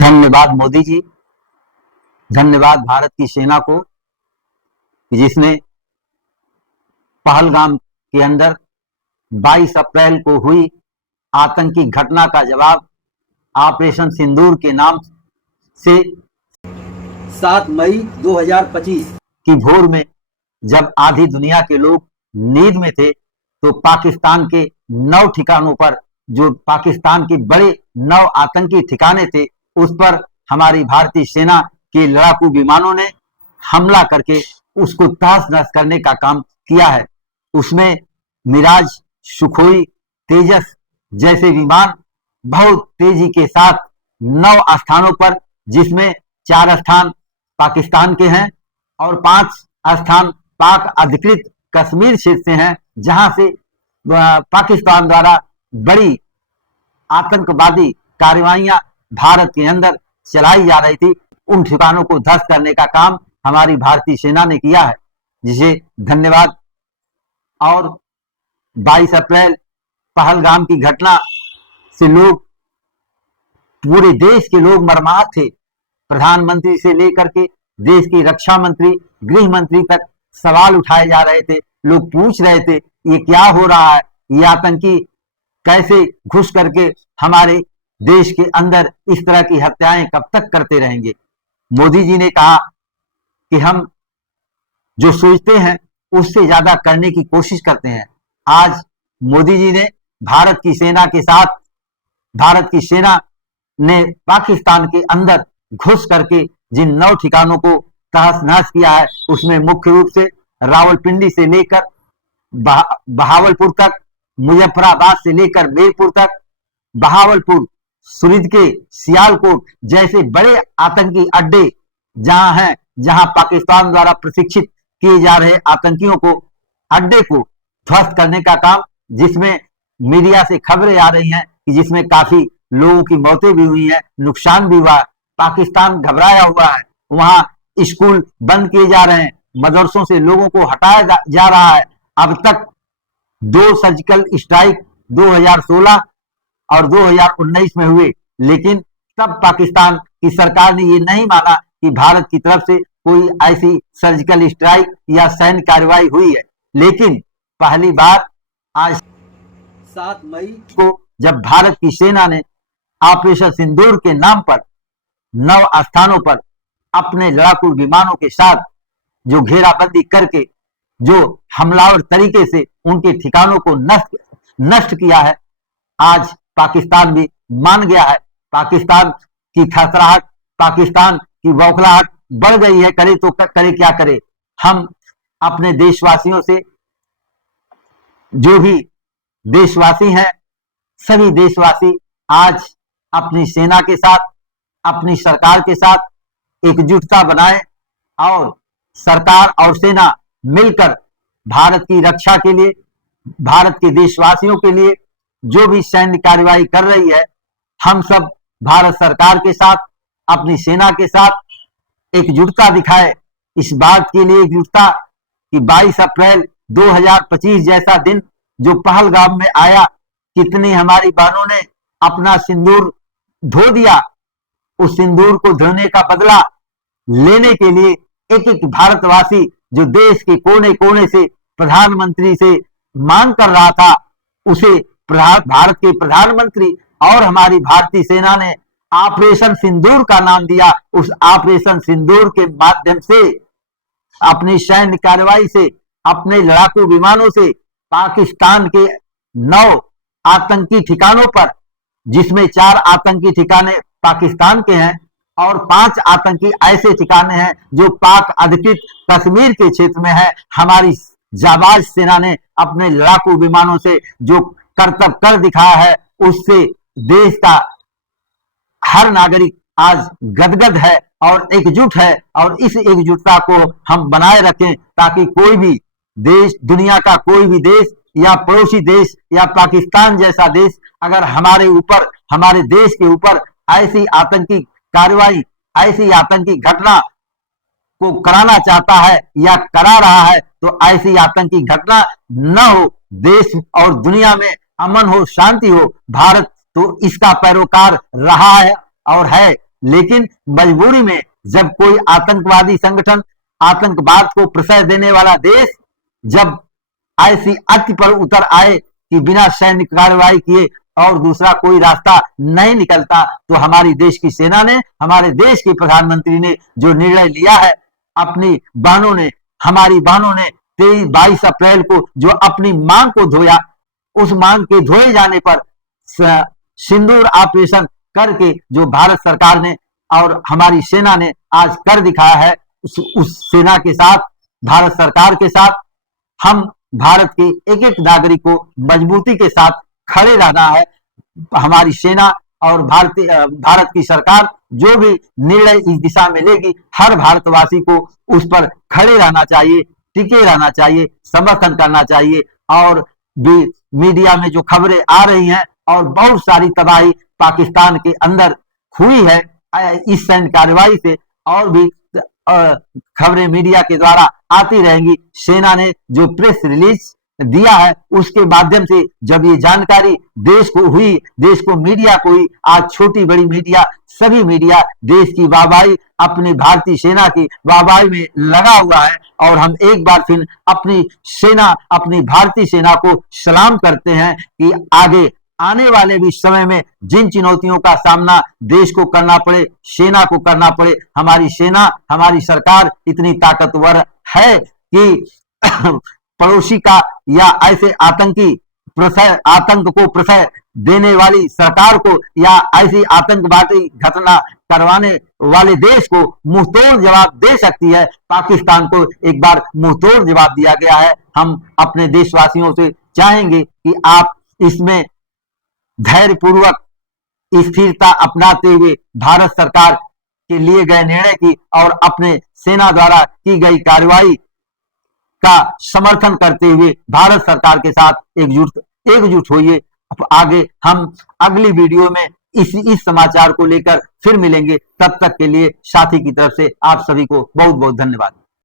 धन्यवाद मोदी जी। धन्यवाद भारत की सेना को जिसने पहलगाम के अंदर 22 अप्रैल को हुई आतंकी घटना का जवाब ऑपरेशन सिंदूर के नाम से 7 मई 2025 की भोर में जब आधी दुनिया के लोग नींद में थे तो पाकिस्तान के 9 ठिकानों पर, जो पाकिस्तान के बड़े 9 आतंकी ठिकाने थे, उस पर हमारी भारतीय सेना के लड़ाकू विमानों ने हमला करके उसको तहस नहस करने का काम किया है। उसमें मिराज, सुखोई, तेजस जैसे विमान बहुत तेजी के साथ 9 स्थानों पर, जिसमें 4 स्थान पाकिस्तान के हैं और 5 स्थान पाक अधिकृत कश्मीर क्षेत्र से हैं, जहां से पाकिस्तान द्वारा बड़ी आतंकवादी कार्रवाइयां भारत के अंदर चलाई जा रही थी। उन ठिकानों को ध्वस्त करने का काम हमारी भारतीय सेना ने किया है, जिसे धन्यवाद। और 22 अप्रैल पहलगाम की घटना से लोग, पूरे देश के लोग मर्माहत थे। प्रधानमंत्री से लेकर के देश की रक्षा मंत्री, गृह मंत्री तक सवाल उठाए जा रहे थे। लोग पूछ रहे थे ये क्या हो रहा है, ये आतंकी कैसे घुस करके हमारे देश के अंदर इस तरह की हत्याएं कब तक करते रहेंगे। मोदी जी ने कहा कि हम जो सोचते हैं उससे ज्यादा करने की कोशिश करते हैं। आज मोदी जी ने भारत की सेना के साथ, भारत की सेना ने पाकिस्तान के अंदर घुस करके जिन 9 ठिकानों को तहस नहस किया है, उसमें मुख्य रूप से रावलपिंडी से लेकर बहावलपुर तक, मुजफ्फराबाद से लेकर मीरपुर तक, बहावलपुर, सुरीद के सियालकोट जैसे बड़े आतंकी अड्डे जहां हैं, जहां पाकिस्तान द्वारा प्रशिक्षित किए जा रहे आतंकियों को, अड्डे को ध्वस्त करने का काम, जिसमें मीडिया से खबरें आ रही हैं कि जिसमें काफी लोगों की मौतें भी हुई हैं, नुकसान भी हुआ है। पाकिस्तान घबराया हुआ है, वहां स्कूल बंद किए जा रहे हैं, मदरसों से लोगों को हटाया जा रहा है। अब तक 2 सर्जिकल स्ट्राइक 2016 और 2019 में हुए, लेकिन तब पाकिस्तान की सरकार ने ये नहीं माना कि भारत की तरफ से कोई ऐसी सर्जिकल स्ट्राइक या सैन्य कार्रवाई हुई है। लेकिन पहली बार आज 7 मई को जब भारत की सेना ने ऑपरेशन सिंदूर के नाम पर 9 स्थानों पर अपने लड़ाकू विमानों के साथ जो घेराबंदी करके जो हमलावर तरीके से उनके ठिकानों को नष्ट किया है, आज पाकिस्तान भी मान गया है। पाकिस्तान की थरथराहट, पाकिस्तान की बौखलाहट बढ़ गई है। करे तो करे क्या करे। हम अपने देशवासियों से, जो भी देशवासी हैं, सभी देशवासी आज अपनी सेना के साथ, अपनी सरकार के साथ एकजुटता बनाएं और सरकार और सेना मिलकर भारत की रक्षा के लिए, भारत के देशवासियों के लिए जो भी सैन्य कार्रवाई कर रही है, हम सब भारत सरकार के साथ, अपनी सेना के साथ एकजुटता दिखाए। इस बात के लिए एकजुटता कि 22 अप्रैल 2025 जैसा दिन जो पहलगाम में आया, कितनी हमारी बहनों ने अपना सिंदूर धो दिया। उस सिंदूर को धोने का बदला लेने के लिए एक एक भारतवासी जो देश के कोने कोने से प्रधानमंत्री से मांग कर रहा था, उसे भारत के प्रधानमंत्री और हमारी भारतीय सेना ने ऑपरेशन सिंदूर का नाम दिया। उस ऑपरेशन सिंदूर के माध्यम से, अपनी सैन्य कार्रवाई से, अपने लड़ाकू विमानों से पाकिस्तान के 9 आतंकी ठिकानों पर, जिसमें 4 आतंकी ठिकाने पाकिस्तान के हैं और 5 आतंकी ऐसे ठिकाने हैं जो पाक अधिकृत कश्मीर के क्षेत्र में है, हमारी जाबाज सेना ने अपने लड़ाकू विमानों से जो करतब कर दिखाया है, उससे देश का हर नागरिक आज गदगद है और एकजुट है। और इस एकजुटता को हम बनाए रखें ताकि कोई भी देश, दुनिया का कोई भी देश या पड़ोसी देश या पाकिस्तान जैसा देश अगर हमारे ऊपर, हमारे देश के ऊपर ऐसी आतंकी कार्रवाई, ऐसी आतंकी घटना को कराना चाहता है या करा रहा है, तो ऐसी आतंकी घटना न हो, देश और दुनिया में अमन हो, शांति हो। भारत तो इसका पैरोकार रहा है और है। लेकिन मजबूरी में जब कोई आतंकवादी संगठन, आतंकवाद को प्रश्रय देने वाला देश जब ऐसी अति पर उतर आए कि बिना सैन्य कार्रवाई किए और दूसरा कोई रास्ता नहीं निकलता, तो हमारी देश की सेना ने, हमारे देश के प्रधानमंत्री ने जो निर्णय लिया है, अपनी बहनों ने, हमारी बहनों ने 22 अप्रैल को जो अपनी मांग को धोया, उस मांग के धोए जाने पर सिंदूर ऑपरेशन करके जो भारत सरकार ने और हमारी सेना ने आज कर दिखाया है, उस सेना के साथ, भारत सरकार के साथ हम भारत के एक एक नागरिक को मजबूती के साथ खड़े रहना है। हमारी सेना और भारत की सरकार जो भी निर्णय इस दिशा में लेगी, हर भारतवासी को उस पर खड़े रहना चाहिए, टिके रहना चाहिए, समर्थन करना चाहिए। और भी मीडिया में जो खबरें आ रही हैं और बहुत सारी तबाही पाकिस्तान के अंदर हुई है इस सैन्य कार्रवाई से, और भी खबरें मीडिया के द्वारा आती रहेंगी। सेना ने जो प्रेस रिलीज दिया है उसके माध्यम से जब ये जानकारी देश को हुई, देश को, मीडिया को हुई, आज छोटी बड़ी मीडिया, सभी मीडिया देश की वाहवाही, अपनी भारतीय सेना की वाहवाही में लगा हुआ है। और हम एक बार फिर अपनी सेना, अपनी भारतीय सेना को सलाम करते हैं कि आगे आने वाले भी समय में जिन चुनौतियों का सामना देश को करना पड़े, सेना को करना पड़े, हमारी सेना, हमारी सरकार इतनी ताकतवर है कि पड़ोसी का या ऐसे आतंक को प्रश्रय देने वाली सरकार को या ऐसी आतंकवादी घटना करवाने वाले देश को मुंहतोड़ जवाब दे सकती है। पाकिस्तान को एक बार मुंहतोड़ जवाब दिया गया है। हम अपने देशवासियों से चाहेंगे कि आप इसमें धैर्यपूर्वक स्थिरता अपनाते हुए भारत सरकार के लिए गए निर्णय की और अपने सेना द्वारा की गई कार्रवाई का समर्थन करते हुए भारत सरकार के साथ एकजुट होइए। आगे हम अगली वीडियो में इस समाचार को लेकर फिर मिलेंगे। तब तक के लिए साथी की तरफ से आप सभी को बहुत बहुत धन्यवाद।